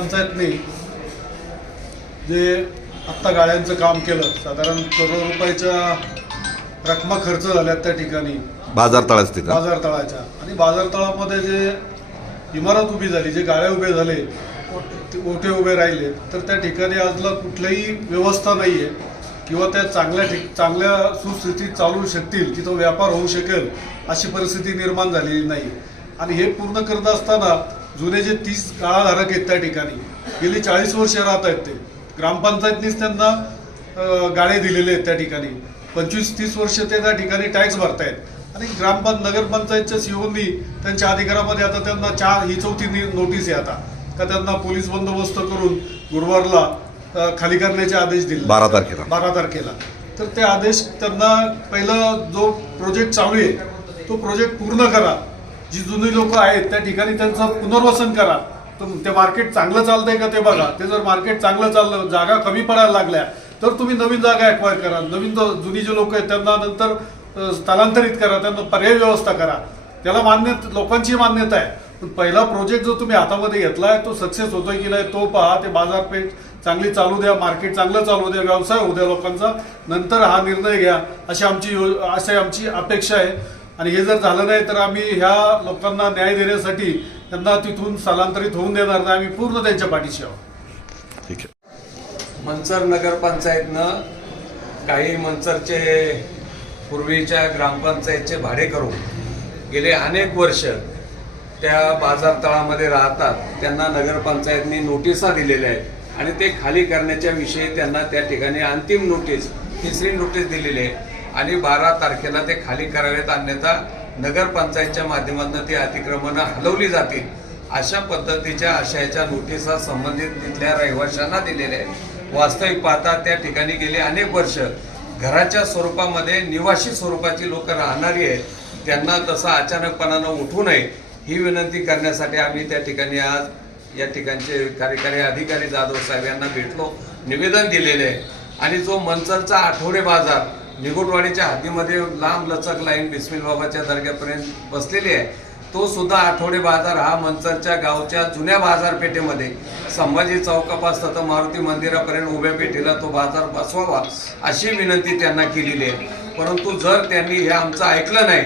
ग्रामपंचायतने जे आत्ता गाड्यांचं काम केलं साधारण करोड रुपयाच्या रकमा खर्च झाल्यात त्या ठिकाणी. बाजार तळाच तिथं. बाजार तळाच्या. आणि बाजार तळामध्ये जे इमारत उभी झाली जे गाड्या उभे झाले ओटे उभे राहिले तर त्या ठिकाणी आजला कुठलीही व्यवस्था नाही आहे किंवा त्या चांगल्या ठिक चांगल्या सुस्थितीत चालू शकतील तिथं व्यापार होऊ शकेल अशी परिस्थिती निर्माण झालेली नाही. आणि हे पूर्ण करत असताना जुने जे तीस काळाधारक आहेत त्या ठिकाणी गेली चाळीस वर्ष राहत आहेत ते. ग्रामपंचायतनीच त्यांना गाडे दिलेले आहेत त्या ठिकाणी. पंचवीस तीस वर्ष ते त्या ठिकाणी टॅक्स भरतायत. आणि ग्रामपंच नगरपंचायतच्या सीओनी त्यांच्या अधिकारामध्ये आता त्यांना चार ही चौथी नोटीस आहे आता. का त्यांना पोलीस बंदोबस्त करून गुरुवारला खाली करण्याचे आदेश दिले. बारा तारखेला. बारा तारखेला. तर ते आदेश त्यांना पहिला जो प्रोजेक्ट चालू आहे तो प्रोजेक्ट पूर्ण करा. जी जुनी लोक आहेत त्या ठिकाणी त्यांचं पुनर्वसन करा. ते मार्केट चांगलं चालतंय का ते बघा. ते जर मार्केट चांगलं चाललं जागा कमी पडायला लागल्या तर तुम्ही नवीन जागा ऍक्वायर करा. नवीन जुनी जे लोक आहेत त्यांना नंतर स्थलांतरित करा. त्यांना पर्याय व्यवस्था करा. त्याला मान्य लोकांची मान्यता आहे. पण पहिला प्रोजेक्ट जो तुम्ही हातामध्ये घेतलाय तो सक्सेस होतोय की नाही तो पहा. ते बाजारपेठ चांगली चालू द्या मार्केट चांगलं चालू द्या व्यवसाय होऊ द्या लोकांचा. नंतर हा निर्णय घ्या. अशी आमची अशी आमची अपेक्षा आहे. आणि हे जर झालं नाही तर आम्ही ह्या लोकांना न्याय देण्यासाठी त्यांना तिथून स्थलांतरित होऊन देणार नाही. आम्ही पूर्ण त्यांच्या पाठीशी आहोत. ठीक आहे. मंचर नगरपंचायतनं काही मंचरचे पूर्वीच्या ग्रामपंचायतचे भाडे करून गेले अनेक वर्ष त्या बाजार तळामध्ये राहतात. त्यांना नगरपंचायतनी नोटिसा दिलेल्या आहेत. आणि ते खाली करण्याच्या विषयी त्यांना त्या ठिकाणी अंतिम नोटीस तिसरी नोटीस दिलेली आहे. आणि बारा तारखेला ते खाली करावेत अन्यथा नगरपंचायतच्या माध्यमातून ती अतिक्रमणं हलवली जातील. अशा पद्धतीच्या आशयाच्या नोटिसा संबंधित तिथल्या रहिवाशांना दिलेल्या आहेत. वास्तविक पाहता त्या ठिकाणी गेले अनेक वर्ष घराच्या स्वरूपामध्ये निवासी स्वरूपाची लोक राहणारी आहेत. त्यांना तसं अचानकपणानं उठू नये ही विनंती करण्यासाठी आम्ही त्या ठिकाणी आज या ठिकाणचे कार्यकारी अधिकारी जाधव साहेब यांना भेटलो निवेदन दिलेले आहे. आणि जो मंचरचा आठवडे बाजार निगोटवाडीच्या हद्दीमध्ये लांब लचक लाईन बिस्मिल बाबाच्या दर्ग्यापर्यंत बसलेली आहे. तो सुद्धा आठवडे बाजार हा मंचरच्या गावच्या जुन्या बाजारपेठेमध्ये. संभाजी चौकापासून तर मारुती मंदिरापर्यंत उभ्या पेठेला तो बाजार बसवावा अशी विनंती त्यांना केलेली आहे. परंतु जर त्यांनी हे आमचं ऐकलं नाही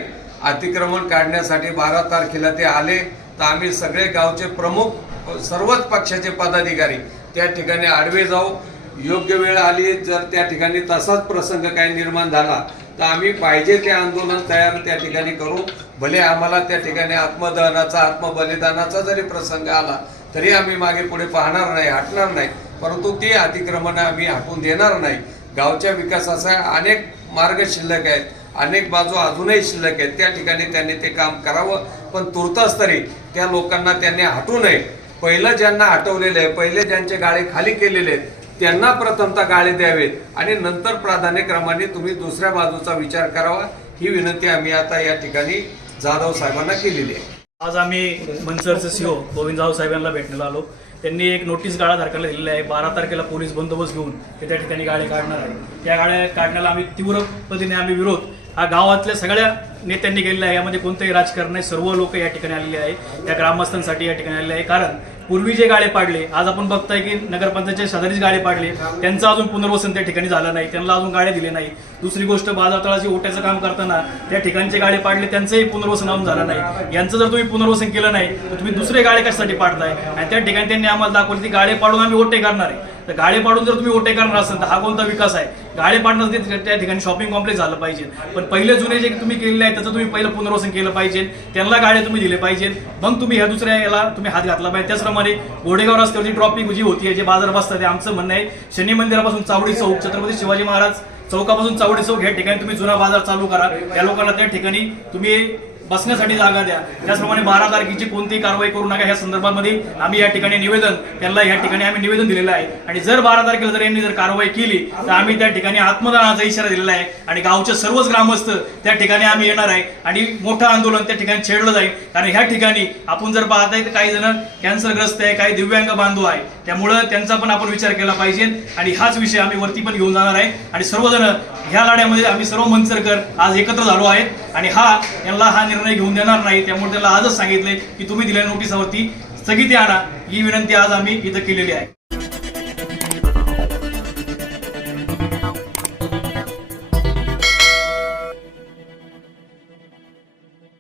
अतिक्रमण काढण्यासाठी बारा तारखेला ते आले तर आम्ही सगळे गावचे प्रमुख सर्वच पक्षाचे पदाधिकारी त्या ठिकाणी आडवे जाऊ योग्य वेळ आली जर त्या ठिकाणी तसाच प्रसंग काही निर्माण झाला तर आम्ही पाहिजे ते आंदोलन तयार त्या ठिकाणी करू. भले आम्हाला त्या ठिकाणी आत्मदहनाचा आत्मबलिदानाचा जरी प्रसंग आला तरी आम्ही मागे पुढे पाहणार नाही हटणार नाही. परंतु ती अतिक्रमणं आम्ही हटवून देणार नाही. गावच्या विकासाचा अनेक मार्ग शिल्लक आहेत अनेक बाजू अजूनही शिल्लक आहेत. त्या ठिकाणी त्यांनी ते काम करावं पण तुर्तास तरी त्या लोकांना त्यांनी हटू नये. पहिलं ज्यांना हटवलेलं आहे पहिले ज्यांचे गाळे खाली केलेले आहेत त्यांना प्रथमतः गाळे द्यावेत आणि नंतर प्राधान्यक्रमाने तुम्ही दुसऱ्या बाजूचा विचार करावा ही विनंती आम्ही आता या ठिकाणी जाधव साहेबांना केलेली आहे. आज आम्ही मनसरचे सीओ गोविंद जाधव भेटण्याला आलो. त्यांनी एक नोटीस गाळा धारकाला दिलेली आहे. बारा तारखेला पोलीस बंदोबस्त घेऊन ते त्या ठिकाणी गाळे काढणार आहे. त्या गाड्या काढण्याला आम्ही तीव्र पद्धतीने आम्ही विरोध. हा गावातल्या सगळ्या नेत्यांनी केलेला आहे. यामध्ये कोणतंही राजकारण नाही. सर्व लोक या ठिकाणी आलेले आहे. त्या ग्रामस्थांसाठी या ठिकाणी आलेले आहे. कारण पूर्वी जे गाळे पाडले आज आपण बघताय की नगरपंचायतच्या शेजारीच गाळे पाडले. त्यांचं अजून पुनर्वसन त्या ठिकाणी झालं नाही. त्यांना अजून गाड्या दिले नाही. दुसरी गोष्ट बाजारतळाची ओट्याचं काम करताना त्या ठिकाणचे गाळे पाडले त्यांचंही पुनर्वसन अजून झालं नाही. यांचं जर तुम्ही पुनर्वसन केलं नाही तर तुम्ही दुसरे गाळे कशासाठी पाडताय? आणि त्या ठिकाणी त्यांनी आम्हाला दाखवले की गाळे पाडून आम्ही ओटे करणार आहे. तर गाडे पाडून जर तुम्ही ओटे करणार असाल तर हा कोणता विकास आहे? गाडे पाडणं ते त्या ठिकाणी शॉपिंग कॉम्प्लेक्स झालं पाहिजे. पण पहिले जुने जे तुम्ही केलेले आहे त्याचं तुम्ही पहिलं पुनर्वसन केलं पाहिजे. त्यांना गाड्या तुम्ही दिले पाहिजे. मग तुम्ही ह्या दुसऱ्या याला तुम्ही हात घातला पाहिजे. त्याचप्रमाणे गोडेगाव रस्त्यावरची ड्रॉपिंग जी होती जे बाजार बसतात ते आमचं म्हणणं आहे. शनी मंदिरापासून चावडी चौक छत्रपती शिवाजी महाराज चौकापासून चावडी चौक या ठिकाणी तुम्ही जुना बाजार चालू करा. त्या लोकांना त्या ठिकाणी तुम्ही बसण्यासाठी जागा द्या. त्याचप्रमाणे बारा तारखेची कोणतीही कारवाई करू नका. या संदर्भामध्ये आम्ही या ठिकाणी निवेदन त्यांना या ठिकाणी आम्ही निवेदन दिलेलं आहे. आणि जर बारा तारखेला जर यांनी जर कारवाई केली तर आम्ही त्या ठिकाणी आत्मदानाचा इशारा दिलेला आहे. आणि गावचे सर्वच ग्रामस्थ त्या ठिकाणी आम्ही येणार आहे. आणि मोठं आंदोलन त्या ठिकाणी छेडलं जाईल. कारण ह्या ठिकाणी आपण जर पाहताय तर काही जण कॅन्सरग्रस्त आहे काही दिव्यांग बांधव आहे. त्यामुळं त्यांचा पण आपण विचार केला पाहिजे. आणि हाच विषय आम्ही वरती पण घेऊन जाणार आहे. आणि सर्वजण ह्या लढ्यामध्ये आम्ही सर्व मंचरकर आज एकत्र झालो आहेत आणि हा यांना हा निर्णय घेऊन देणार नाही त्यामुळे त्याला आजच सांगितले की तुम्ही दिलेल्या नोटिसावरती स्थगिती आणा. ही विनंती आज आम्ही इथं केलेली आहे.